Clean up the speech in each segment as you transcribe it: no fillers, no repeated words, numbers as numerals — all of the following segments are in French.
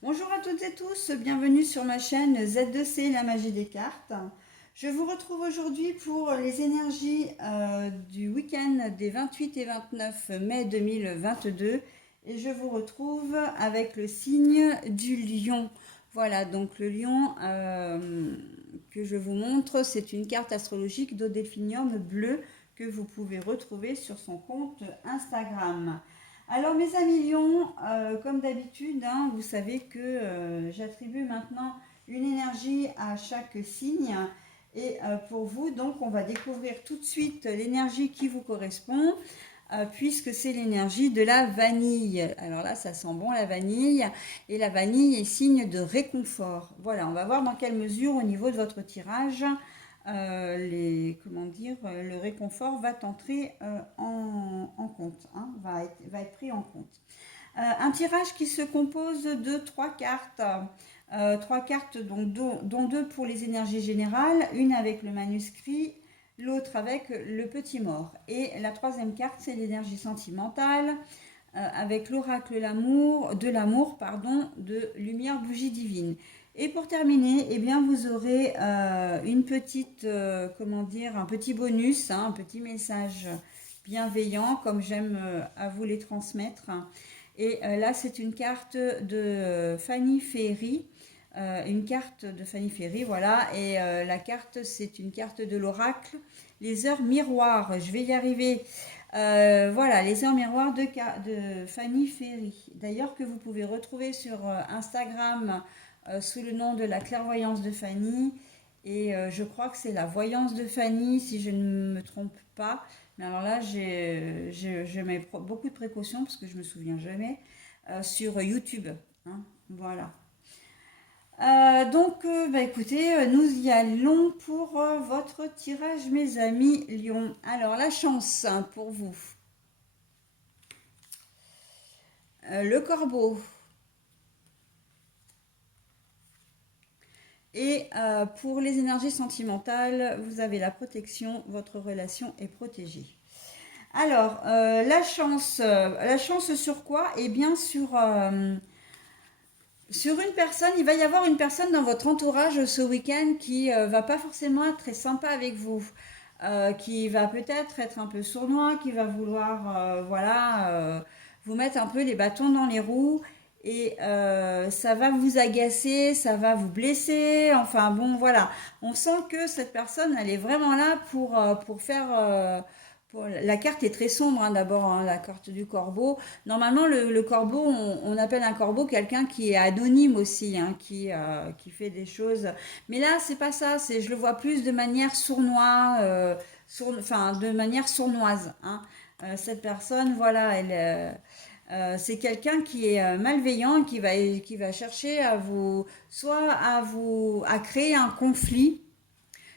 Bonjour à toutes et tous, bienvenue sur ma chaîne Z2C, la magie des cartes. Je vous retrouve aujourd'hui pour les énergies du week-end des 28 et 29 mai 2022 et je vous retrouve avec le signe du lion. Voilà, donc le lion que je vous montre, c'est une carte astrologique d'Odéphinium bleu que vous pouvez retrouver sur son compte Instagram. Alors mes amis lions, comme d'habitude, hein, vous savez que j'attribue maintenant une énergie à chaque signe. Et pour vous, donc, on va découvrir tout de suite l'énergie qui vous correspond, puisque c'est l'énergie de la vanille. Alors là, ça sent bon la vanille. Et la vanille est signe de réconfort. Voilà, on va voir dans quelle mesure au niveau de votre tirage, le réconfort va entrer en compte, hein, va être pris en compte. Un tirage qui se compose de trois cartes dont deux pour les énergies générales, une avec le manuscrit, l'autre avec le petit mort. Et la troisième carte, c'est l'énergie sentimentale, avec l'oracle de l'amour, de lumière bougie divine. Et pour terminer, eh bien, vous aurez une petite, un petit bonus, hein, un petit message bienveillant, comme j'aime à vous les transmettre. Et là, c'est une carte de Fanny Ferry. Une carte de Fanny Ferry, voilà. Et la carte, c'est une carte de l'oracle. Les heures miroirs, je vais y arriver. Voilà, les heures miroirs de Fanny Ferry. D'ailleurs, que vous pouvez retrouver sur Instagram sous le nom de la clairvoyance de Fanny. Et je crois que c'est la voyance de Fanny, si je ne me trompe pas. Mais alors là, je mets beaucoup de précautions parce que je ne me souviens jamais sur YouTube, hein, voilà. Écoutez, nous y allons pour votre tirage, mes amis Lion. Alors, la chance hein, pour vous. Le corbeau. Et pour les énergies sentimentales, vous avez la protection, votre relation est protégée. Alors, la chance sur quoi? Eh bien, sur une personne, il va y avoir une personne dans votre entourage ce week-end qui va pas forcément être très sympa avec vous, qui va peut-être être un peu sournois, qui va vouloir, vous mettre un peu les bâtons dans les roues et ça va vous agacer, ça va vous blesser. Enfin bon, voilà, on sent que cette personne, elle est vraiment là pour faire. La carte est très sombre hein, d'abord, hein, la carte du corbeau. Normalement, le corbeau, on appelle un corbeau quelqu'un qui est anonyme aussi, hein, qui fait des choses. Mais là, c'est pas ça. Je le vois plus de manière sournoise, de manière sournoise. Hein. Cette personne, voilà, c'est quelqu'un qui est malveillant, qui va chercher à créer un conflit,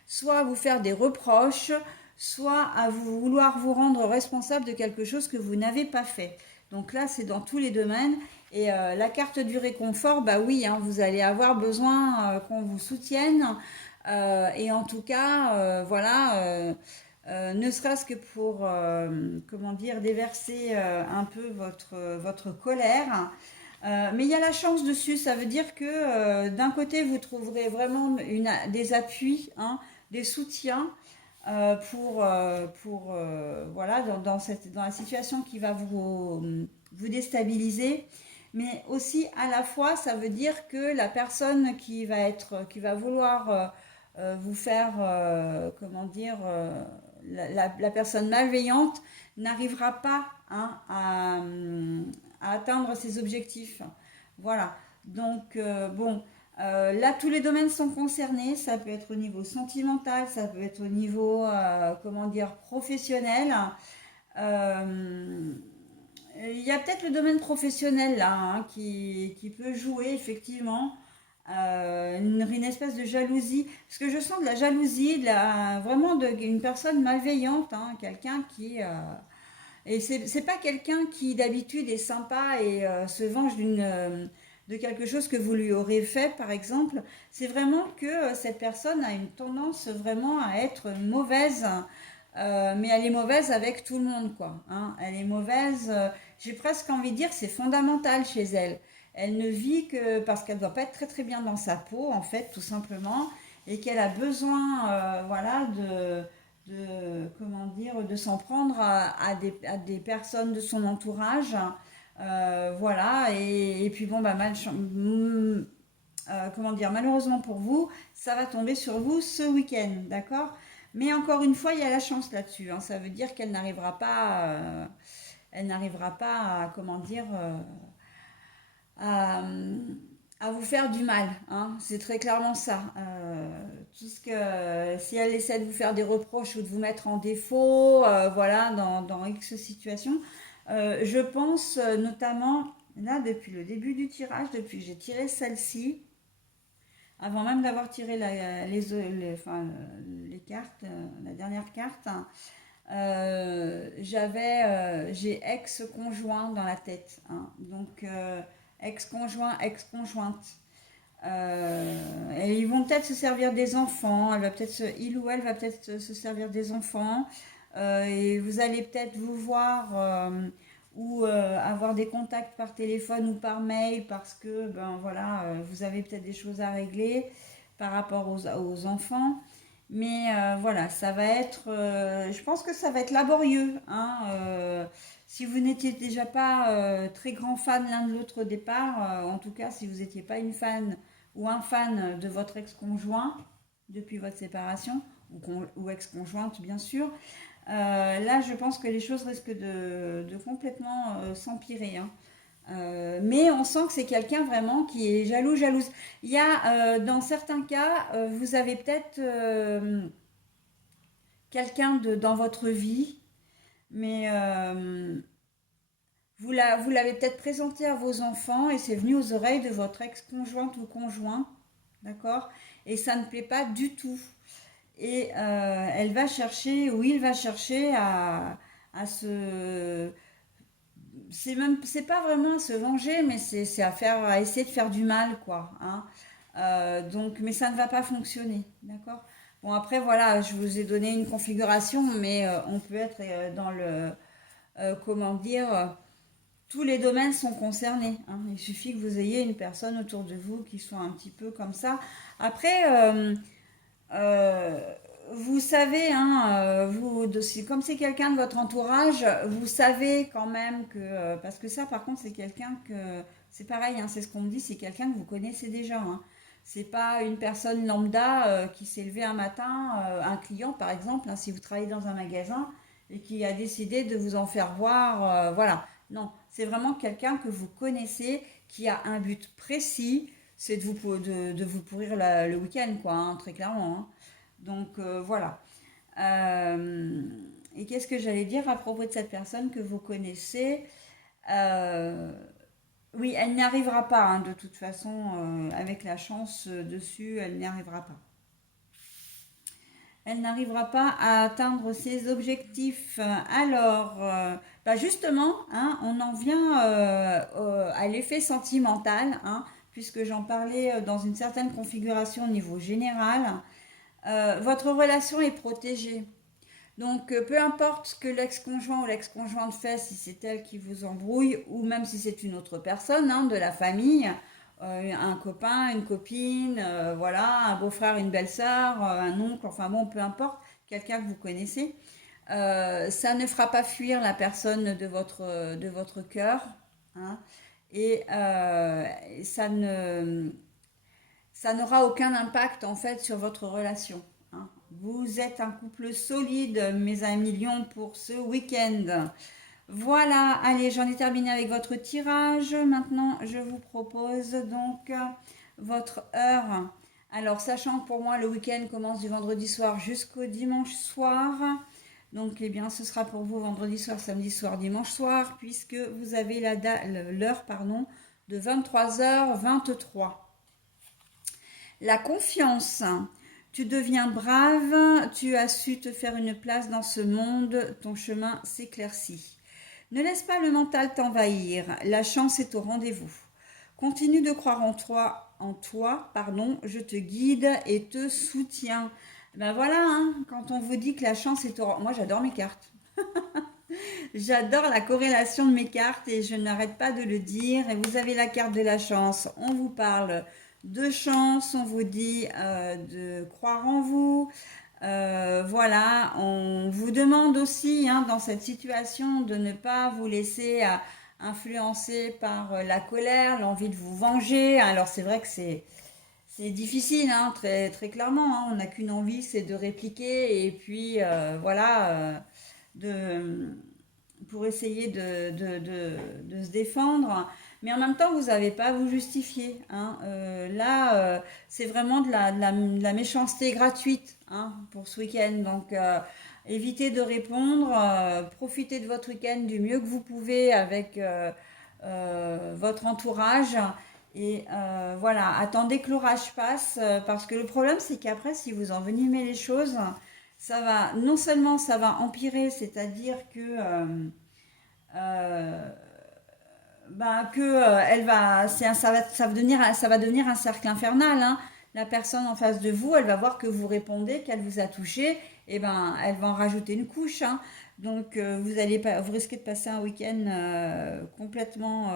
soit à vous faire des reproches, soit à vouloir vous rendre responsable de quelque chose que vous n'avez pas fait. Donc là, c'est dans tous les domaines. Et la carte du réconfort, bah oui, hein, vous allez avoir besoin qu'on vous soutienne. Et en tout cas, ne serait-ce que pour, déverser un peu votre colère. Mais il y a la chance dessus, ça veut dire que d'un côté, vous trouverez vraiment des appuis, hein, des soutiens voilà, dans la situation qui va vous déstabiliser. Mais aussi, à la fois, ça veut dire que la personne qui va vouloir vous faire, la personne malveillante n'arrivera pas hein, à atteindre ses objectifs. Voilà. Donc, là, tous les domaines sont concernés. Ça peut être au niveau sentimental, ça peut être au niveau, professionnel. Euh, il y a peut-être le domaine professionnel là hein, qui peut jouer effectivement une espèce de jalousie. Parce que je sens de la jalousie, vraiment une personne malveillante, hein, quelqu'un qui... et c'est pas quelqu'un qui d'habitude est sympa et se venge de quelque chose que vous lui aurez fait, par exemple. C'est vraiment que cette personne a une tendance vraiment à être mauvaise, mais elle est mauvaise avec tout le monde, quoi. Hein. Elle est mauvaise, j'ai presque envie de dire, c'est fondamental chez elle. Elle ne vit que parce qu'elle ne doit pas être très très bien dans sa peau, en fait, tout simplement, et qu'elle a besoin, voilà, comment dire, de s'en prendre à des personnes de son entourage. Voilà, et puis bon, bah, comment dire, malheureusement pour vous, ça va tomber sur vous ce week-end, d'accord? Mais encore une fois, il y a la chance là-dessus, hein. Ça veut dire qu'elle n'arrivera pas, elle n'arrivera pas à, comment dire, à, à vous faire du mal, hein. C'est très clairement ça. Tout ce que, si elle essaie de vous faire des reproches ou de vous mettre en défaut, voilà, dans X situations, je pense notamment, là, depuis le début du tirage, depuis que j'ai tiré celle-ci, avant même d'avoir tiré enfin, les cartes, la dernière carte, hein, j'ai ex-conjoint dans la tête, hein. Donc, ex-conjoint, ex-conjointe. Et ils vont peut-être se servir des enfants. Il ou elle va peut-être se servir des enfants. Et vous allez peut-être vous voir ou avoir des contacts par téléphone ou par mail parce que ben voilà, vous avez peut-être des choses à régler par rapport aux enfants. Mais voilà, ça va être, je pense que ça va être laborieux, hein. Si vous n'étiez déjà pas très grand fan l'un de l'autre au départ, en tout cas si vous n'étiez pas une fan ou un fan de votre ex-conjoint depuis votre séparation, ou ex-conjointe bien sûr, là je pense que les choses risquent de complètement s'empirer, hein. Mais on sent que c'est quelqu'un vraiment qui est jaloux, jalouse. Il y a, dans certains cas, vous avez peut-être quelqu'un dans votre vie, mais vous l'avez peut-être présenté à vos enfants et c'est venu aux oreilles de votre ex-conjointe ou conjoint, d'accord? Et ça ne plaît pas du tout. Et elle va chercher, ou il va chercher à se... C'est pas vraiment à se venger, mais c'est à essayer de faire du mal, quoi, hein. Donc, mais ça ne va pas fonctionner, d'accord? Bon, après, voilà, je vous ai donné une configuration, mais on peut être dans comment dire, tous les domaines sont concernés, hein. Il suffit que vous ayez une personne autour de vous qui soit un petit peu comme ça. Après, euh, vous savez, hein, comme c'est quelqu'un de votre entourage, vous savez quand même que, parce que ça, par contre, c'est quelqu'un que, c'est pareil, hein, c'est ce qu'on me dit, c'est quelqu'un que vous connaissez déjà, hein. C'est pas une personne lambda qui s'est levée un matin, un client par exemple, hein, si vous travaillez dans un magasin et qui a décidé de vous en faire voir, voilà. Non, c'est vraiment quelqu'un que vous connaissez, qui a un but précis, c'est de vous pourrir le week-end, quoi, hein, très clairement, hein. Donc voilà. Euh, et qu'est-ce que j'allais dire à propos de cette personne que vous connaissez? Euh, oui, elle n'y arrivera pas, hein, de toute façon, avec la chance dessus, elle n'y arrivera pas. Elle n'arrivera pas à atteindre ses objectifs. Alors, bah justement, hein, on en vient à l'effet sentimental, hein, puisque j'en parlais dans une certaine configuration au niveau général. Votre relation est protégée. Donc, peu importe ce que l'ex-conjoint ou l'ex-conjointe fait, si c'est elle qui vous embrouille, ou même si c'est une autre personne, hein, de la famille, un copain, une copine, voilà, un beau-frère, une belle-sœur, un oncle, enfin bon, peu importe, quelqu'un que vous connaissez, ça ne fera pas fuir la personne de votre cœur, hein, et ça n'aura aucun impact en fait sur votre relation, hein. Vous êtes un couple solide, mes amis Lions, pour ce week-end. Voilà, allez, j'en ai terminé avec votre tirage. Maintenant, je vous propose donc votre heure. Alors, sachant que pour moi, le week-end commence du vendredi soir jusqu'au dimanche soir. Donc, eh bien, ce sera pour vous vendredi soir, samedi soir, dimanche soir, puisque vous avez l'heure, pardon, de 23h23. La confiance. Tu deviens brave, tu as su te faire une place dans ce monde, ton chemin s'éclaircit. Ne laisse pas le mental t'envahir, la chance est au rendez-vous. Continue de croire en toi, pardon, je te guide et te soutiens. Ben voilà, hein, quand on vous dit que la chance est au rendez-vous. Moi j'adore mes cartes. J'adore la corrélation de mes cartes et je n'arrête pas de le dire. Et vous avez la carte de la chance. On vous parle de chance, on vous dit de croire en vous. Voilà, on vous demande aussi hein, dans cette situation de ne pas vous laisser influencer par la colère, l'envie de vous venger. Alors c'est vrai que c'est difficile, hein, très, très clairement. Hein. On n'a qu'une envie, c'est de répliquer et puis voilà, de, pour essayer de se défendre. Mais en même temps, vous n'avez pas à vous justifier. Hein. Là, c'est vraiment de la méchanceté gratuite hein, pour ce week-end. Donc, évitez de répondre. Profitez de votre week-end du mieux que vous pouvez avec votre entourage. Et voilà, attendez que l'orage passe, parce que le problème, c'est qu'après, si vous envenimez les choses, ça va, non seulement ça va empirer, c'est-à-dire que, euh, elle va, ça va devenir un cercle infernal. Hein. La personne en face de vous, elle va voir que vous répondez, qu'elle vous a touché, et ben, elle va en rajouter une couche. Hein. Donc, vous risquez de passer un week-end complètement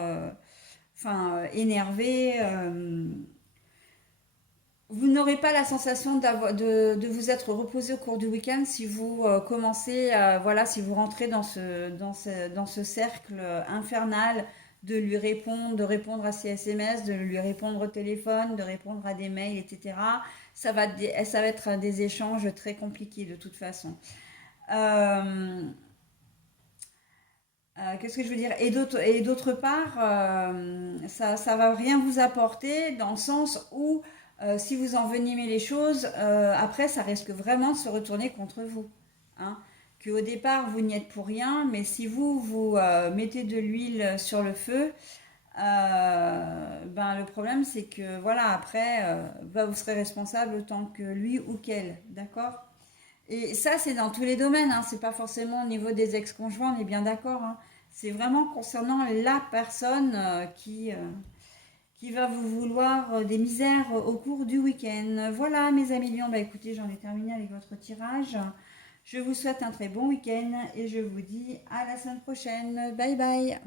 énervé. Vous n'aurez pas la sensation de vous être reposé au cours du week-end si vous commencez, voilà, si vous rentrez dans ce cercle infernal de lui répondre, de répondre à ses SMS, de lui répondre au téléphone, de répondre à des mails, etc. Ça va être des échanges très compliqués de toute façon. Euh, Qu'est-ce que je veux dire? Et d'autre part, ça va rien vous apporter dans le sens où si vous envenimez les choses, après ça risque vraiment de se retourner contre vous. Hein. Qu'au départ vous n'y êtes pour rien, mais si vous mettez de l'huile sur le feu, ben le problème c'est que voilà après vous serez responsable autant que lui ou qu'elle, d'accord? Et ça, c'est dans tous les domaines, hein. C'est pas forcément au niveau des ex-conjoints, on est bien d'accord. Hein. C'est vraiment concernant la personne qui va vous vouloir des misères au cours du week-end. Voilà, mes amis lions, bah écoutez, j'en ai terminé avec votre tirage. Je vous souhaite un très bon week-end et je vous dis à la semaine prochaine. Bye bye.